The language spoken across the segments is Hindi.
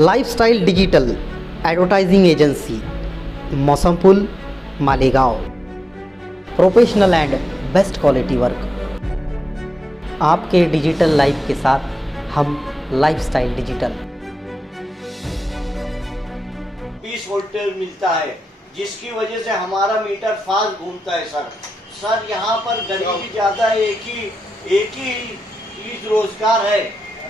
Lifestyle digital advertising agency, Mausampul, Malegaon. Professional and best quality work आपके डिजिटल लाइफ के साथ हम लाइफस्टाइल डिजिटल। 20 वोल्टेज मिलता है जिसकी वजह से हमारा मीटर फास्ट घूमता है। सर यहाँ पर गरीबी ज़्यादा है, एक ही रोजगार है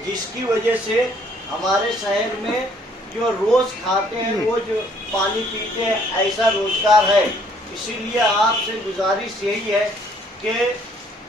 जिसकी वजह से हमारे शहर में जो रोज खाते हैं, रोज पानी पीते हैं, ऐसा रोजगार है। इसीलिए आपसे गुजारिश यही है कि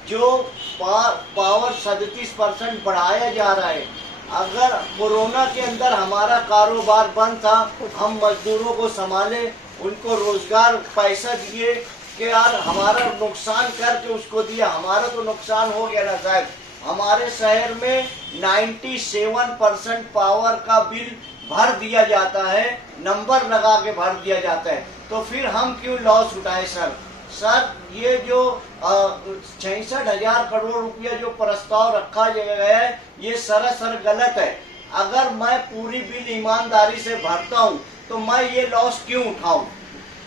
जो पावर 37% बढ़ाया जा रहा है, अगर कोरोना के अंदर हमारा कारोबार बंद था, हम मजदूरों को संभाले, उनको रोजगार पैसा दिए कि यार हमारा नुकसान करके उसको दिया, हमारा तो नुकसान हो गया ना साहब। हमारे शहर में 97% पावर का बिल भर दिया जाता है, नंबर लगा के भर दिया जाता है, तो फिर हम क्यों लॉस उठाए सर ये जो 66,000 करोड़ रुपया जो प्रस्ताव रखा गया है, ये सरासर गलत है। अगर मैं पूरी बिल ईमानदारी से भरता हूँ तो मैं ये लॉस क्यों उठाऊं?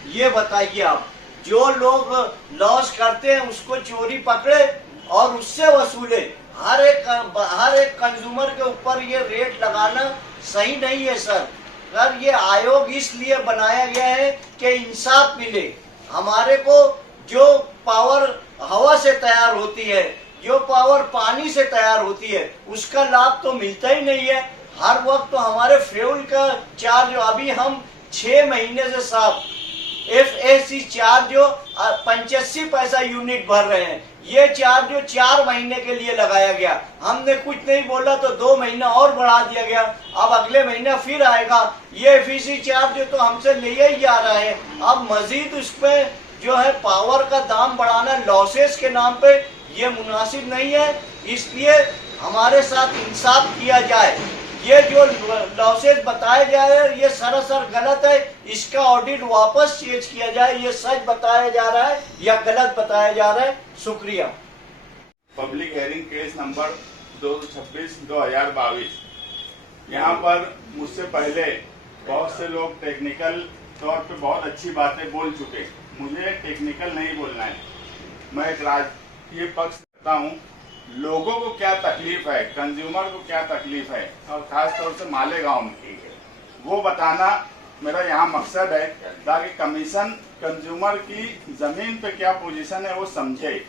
ये बताइए आप। जो लोग लॉस करते हैं उसको चोरी पकड़े और उससे वसूले। हर एक कंज्यूमर के ऊपर ये रेट लगाना सही नहीं है सर ये आयोग इसलिए बनाया गया है कि इंसाफ मिले। हमारे को जो पावर हवा से तैयार होती है, जो पावर पानी से तैयार होती है, उसका लाभ तो मिलता ही नहीं है। हर वक्त तो हमारे फ्यूल का चार्ज, अभी हम 6 महीने से साहब FAC चार्ज जो 85 पैसा यूनिट भर रहे हैं, ये चार्ज जो 4 महीने के लिए लगाया गया, हमने कुछ नहीं बोला तो 2 महीना और बढ़ा दिया गया। अब अगले महीना फिर आएगा। ये FAC चार्ज तो हमसे ले ही जा रहा है। अब मजीद उस पे जो है पावर का दाम बढ़ाना लॉसेस के नाम पे, ये मुनासिब नहीं है। इसलिए हमारे साथ इंसाफ किया जाए। ये जो लॉसेस बताए जा रहे हैं ये सरासर गलत है, इसका ऑडिट वापस चेंज किया जाए। ये सच बताया जा रहा है या गलत बताया जा रहा है? शुक्रिया। Public hearing case number 226/2022। यहाँ पर मुझसे पहले बहुत से लोग टेक्निकल तौर पे बहुत अच्छी बातें बोल चुके। मुझे टेक्निकल नहीं बोलना है। मैं एक राजकीय पक्ष रखता हूँ। लोगों को क्या तकलीफ है, कंज्यूमर को क्या तकलीफ है, और खास तौर से मालेगांव में, वो बताना मेरा यहाँ मकसद है, ताकि कमीशन कंज्यूमर की जमीन पे क्या पोजीशन है वो समझे।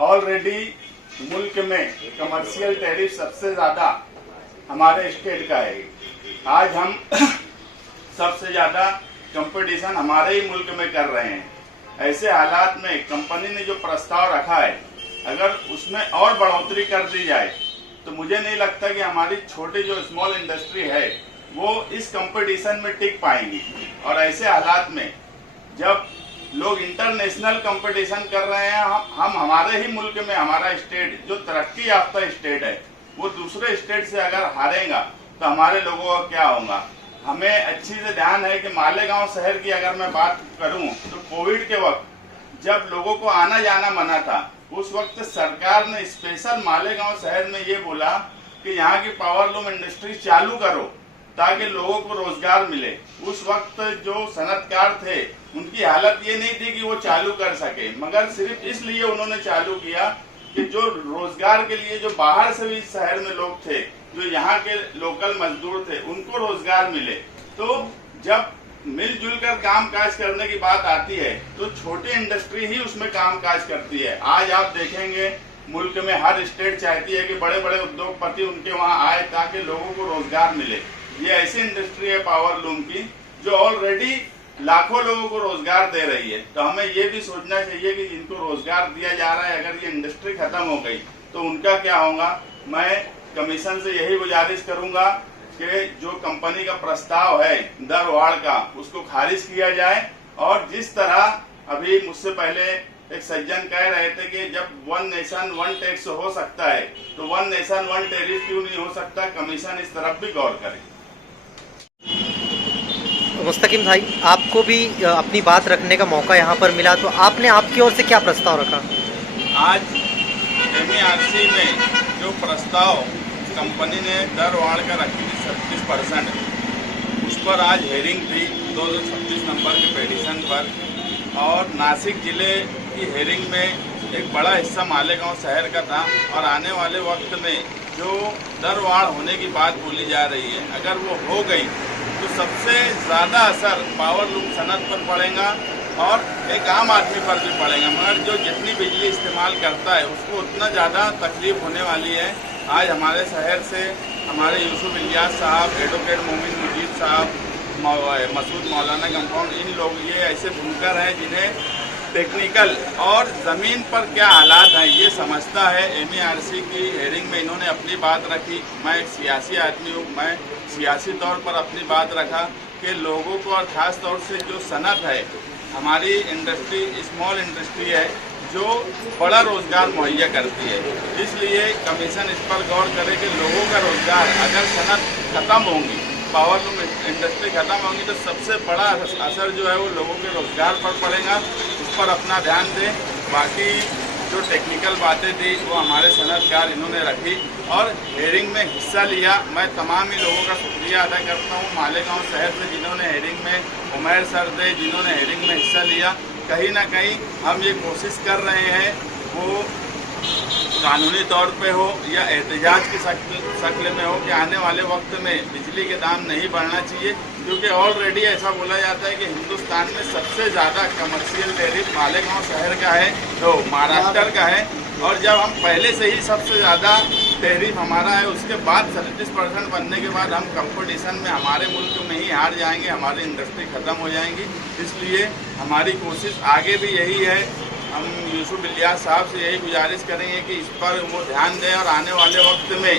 ऑलरेडी मुल्क में कमर्शियल टैरिफ सबसे ज्यादा हमारे स्टेट का है। आज हम सबसे ज्यादा कंपटीशन हमारे ही मुल्क में कर रहे हैं। ऐसे हालात में कंपनी ने जो प्रस्ताव रखा है, अगर उसमें और बढ़ोतरी कर दी जाए तो मुझे नहीं लगता कि हमारी छोटी जो स्मॉल इंडस्ट्री है वो इस कंपटीशन में टिक पाएंगी। और ऐसे हालात में जब लोग इंटरनेशनल कंपटीशन कर रहे हैं, हम हमारे ही मुल्क में, हमारा स्टेट जो तरक्की याफ्ता स्टेट है, वो दूसरे स्टेट से अगर हारेगा तो हमारे लोगों का क्या होगा? हमें अच्छी से ध्यान है कि मालेगांव शहर की अगर मैं बात करूं तो कोविड के वक्त जब लोगों को आना जाना मना था, उस वक्त सरकार ने स्पेशल मालेगांव शहर में ये बोला कि यहाँ की पावरलूम इंडस्ट्री चालू करो ताकि लोगों को रोजगार मिले। उस वक्त जो सनतकार थे उनकी हालत ये नहीं थी कि वो चालू कर सके, मगर सिर्फ इसलिए उन्होंने चालू किया कि जो रोजगार के लिए जो बाहर से भी शहर में लोग थे, जो यहाँ के लोकल मजदूर थे, उनको रोजगार मिले। तो जब मिलजुल कर काम काज करने की बात आती है तो छोटी इंडस्ट्री ही उसमें काम काज करती है। आज आप देखेंगे मुल्क में हर स्टेट चाहती है कि बड़े बड़े उद्योगपति उनके वहाँ आए ताकि लोगों को रोजगार मिले। ये ऐसी इंडस्ट्री है पावरलूम की जो ऑलरेडी लाखों लोगों को रोजगार दे रही है। तो हमें ये भी सोचना चाहिए कि जिनको रोजगार दिया जा रहा है, अगर ये इंडस्ट्री खत्म हो गई तो उनका क्या होगा। मैं कमीशन से यही गुजारिश करूंगा कि जो कंपनी का प्रस्ताव है दर वार्ड का, उसको खारिज किया जाए। और जिस तरह अभी मुझसे पहले एक सज्जन कह रहे थे कि जब 1 नेशन 1 टैक्स हो सकता है तो 1 नेशन 1 टैरिफ क्यों नहीं हो सकता? कमीशन इस तरफ भी गौर करे। मुस्तकिम भाई, आपको भी अपनी बात रखने का मौका यहाँ पर मिला, तो आपने आपकी ओर से क्या प्रस्ताव रखा? आज MERC में जो प्रस्ताव कंपनी ने दर वार्ड का रखी थी 36%, पर आज हेयरिंग थी 226 नंबर के पेटिशन पर, और नासिक जिले की हेयरिंग में एक बड़ा हिस्सा मालेगांव शहर का था, और आने वाले वक्त में जो दरवाड़ होने की बात बोली जा रही है, अगर वो हो गई तो सबसे ज़्यादा असर पावर लूम सनत पर पड़ेगा और एक आम आदमी पर भी पड़ेगा, मगर जो जितनी बिजली इस्तेमाल करता है उसको उतना ज़्यादा तकलीफ होने वाली है। आज हमारे शहर से हमारे यूसुफ इलियास साहब, एडवोकेट मोमिन मुजीब साहब, मसूद मौलाना कंपाउंड, इन लोग ये ऐसे बुनकर हैं जिन्हें टेक्निकल और ज़मीन पर क्या हालात हैं ये समझता है। MERC की हेयरिंग में इन्होंने अपनी बात रखी। मैं एक सियासी आदमी हूँ, मैं सियासी तौर पर अपनी बात रखा कि लोगों को, और ख़ास तौर से जो सनत है, हमारी इंडस्ट्री स्मॉल इंडस्ट्री है जो बड़ा रोज़गार मुहैया करती है, इसलिए कमीशन इस पर गौर करे कि लोगों का रोज़गार, अगर सनत ख़त्म होंगी, पावर लूम इंडस्ट्री ख़त्म होगी, तो सबसे बड़ा असर जो है वो लोगों के रोज़गार पर पड़ेगा। उस पर अपना ध्यान दें। बाकी जो टेक्निकल बातें थी वो हमारे सनतकार इन्होंने रखी और हेयरिंग में हिस्सा लिया। मैं तमाम ही लोगों का शुक्रिया अदा करता हूँ मालेगांव शहर से, जिन्होंने हेयरिंग में, उमैर सर थे जिन्होंने हेयरिंग में हिस्सा लिया। कहीं ना कहीं हम ये कोशिश कर रहे हैं, वो कानूनी तौर पे हो या एहतजाज की शक्ल में हो, कि आने वाले वक्त में बिजली के दाम नहीं बढ़ना चाहिए, क्योंकि ऑलरेडी ऐसा बोला जाता है कि हिंदुस्तान में सबसे ज़्यादा कमर्शियल टैरिफ मालेगांव शहर का है, तो महाराष्ट्र का है, और जब हम पहले से ही सबसे ज़्यादा टैरिफ हमारा है, उसके बाद 37% बनने के बाद हम कंपटीशन में हमारे मुल्क में ही हार जाएंगे, हमारी इंडस्ट्री ख़त्म हो जाएंगी। इसलिए हमारी कोशिश आगे भी यही है। हम यूसुफ इलियास साहब से यही गुजारिश करेंगे कि इस पर वो ध्यान दें और आने वाले वक्त में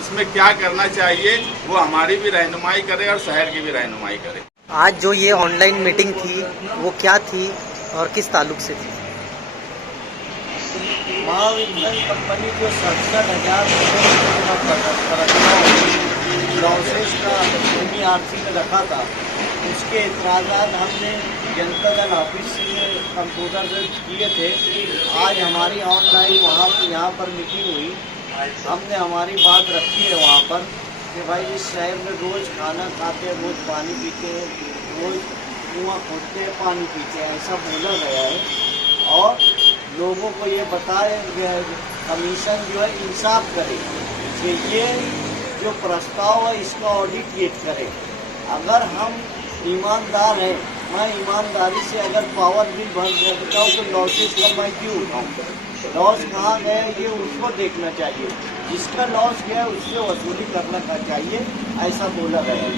इसमें क्या करना चाहिए वो हमारी भी रहनुमाई करे और शहर की भी रहनुमाई करे। आज जो ये ऑनलाइन मीटिंग थी वो क्या थी और किस ताल्लुक से थी? महावितरण कंपनी जो 67,000 लॉसेस का MERC में रखा था, उसके इतराज़ात हमने जनता दल ऑफिस से कंप्यूटर से किए थे। आज हमारी ऑनलाइन यहाँ पर मीटिंग हुई, हमने हमारी बात रखी है वहाँ पर कि भाई इस शहर में रोज़ खाना खाते हैं, रोज़ पानी पीते हैं, रोज़ कुआं खोदते हैं, पानी पीते हैं, ऐसा बोला गया है। और लोगों को ये बताए कमीशन जो है इंसाफ करे कि ये जो प्रस्ताव है इसका ऑडिट ये करे। अगर हम ईमानदार हैं, मैं ईमानदारी से अगर पावर बिल भर देता हूँ तो लॉसेस का मैं क्यों उठाऊँ? लॉस कहाँ गया ये उसको देखना चाहिए, जिसका लॉस गया उससे वसूली करना चाहिए, ऐसा बोला गया है।